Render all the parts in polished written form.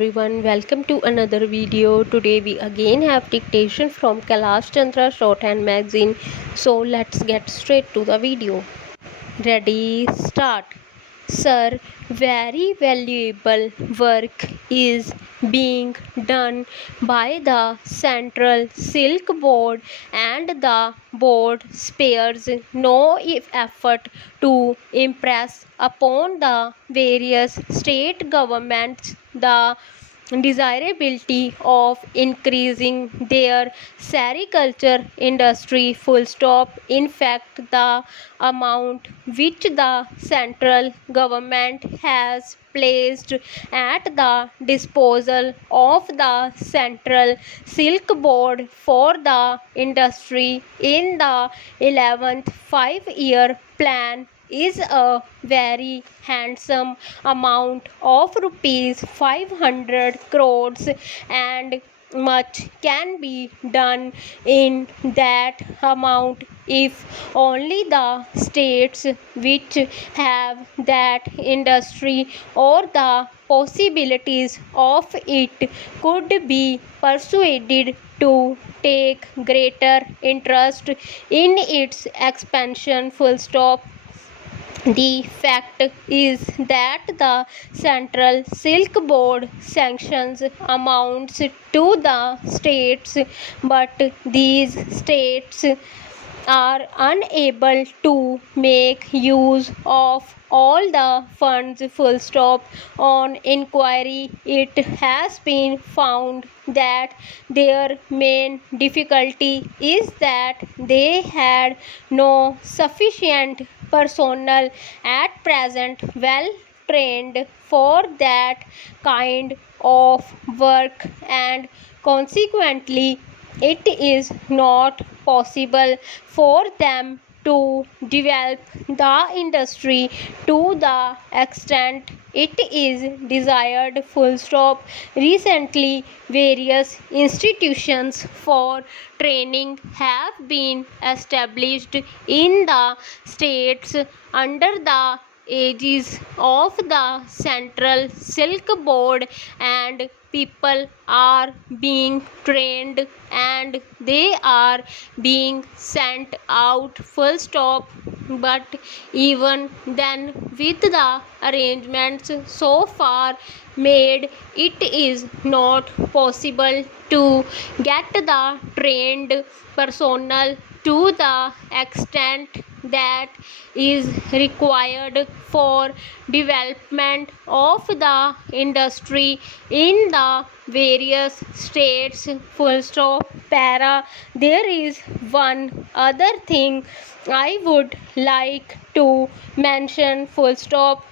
everyone, welcome to another video. Today we again have dictation from Kailash Chandra Shorthand Magazine. So let's get straight to the video. Ready, start. Sir, very valuable work is being done by the Central Silk Board, and the board spares no effort to impress upon the various state governments the desirability of increasing their sericulture industry. Full stop. In fact, the amount which the central government has placed at the disposal of the Central Silk Board for the industry in the 11th 5-year plan is a very handsome amount of rupees 500 crores, and much can be done in that amount if only the states which have that industry or the possibilities of it could be persuaded to take greater interest in its expansion. Full stop. The fact is that the Central Silk Board sanctions amounts to the states, but these states are unable to make use of all the funds. Full stop. On inquiry, it has been found that their main difficulty is that they had no sufficient personnel at present well trained for that kind of work, and consequently it is not possible for them to develop the industry to the extent it is desired. Full stop. Recently, various institutions for training have been established in the states under the aegis of the Central Silk Board, and people are being trained and they are being sent out. Full stop. But even then, with the arrangements so far made, it is not possible to get the trained personnel to the extent that is required for development of the industry in the various states. Full stop. Para. There is one other thing I would like to mention. Full stop.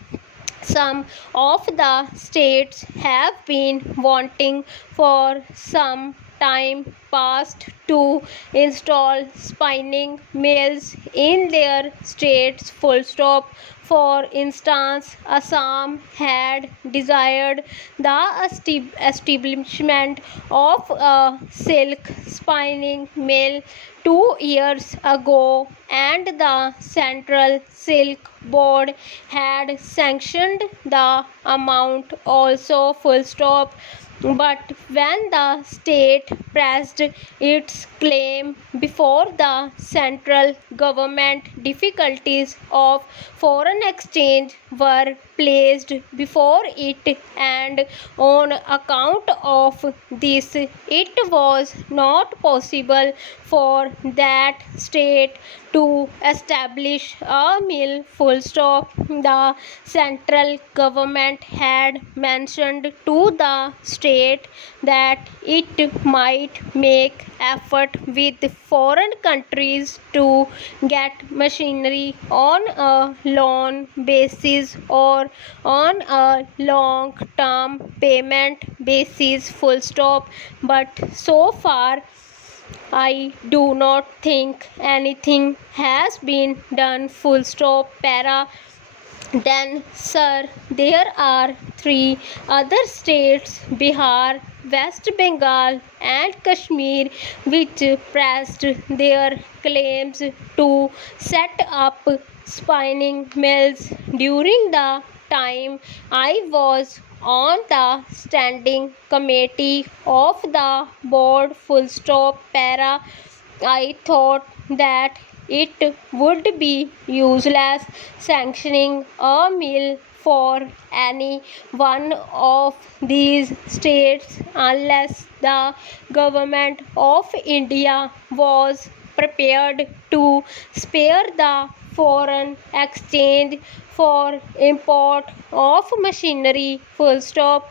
Some of the states have been wanting for some time past to install spinning mills in their states. Full stop. For instance, Assam had desired the establishment of a silk spinning mill 2 years ago, and the Central Silk Board had sanctioned the amount also. Full stop. But when the state pressed its claim before the central government, difficulties of foreign exchange were placed before it, and on account of this, it was not possible for that state to establish a mill. Full stop. The central government had mentioned to the state that it might make effort with foreign countries to get machinery on a loan basis or on a long term payment basis. Full stop. But so far I do not think anything has been done. Full stop. Para. Then, sir, there are three other states, Bihar, West Bengal, and Kashmir, which pressed their claims to set up spinning mills during the time I was on the standing committee of the board full stop para. I thought that it would be useless sanctioning a meal for any one of these states unless the government of India was prepared to spare the foreign exchange for import of machinery. Full stop.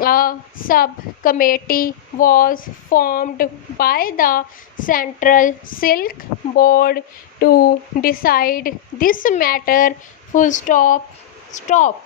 A subcommittee was formed by the Central Silk Board to decide this matter. Full stop. Stop.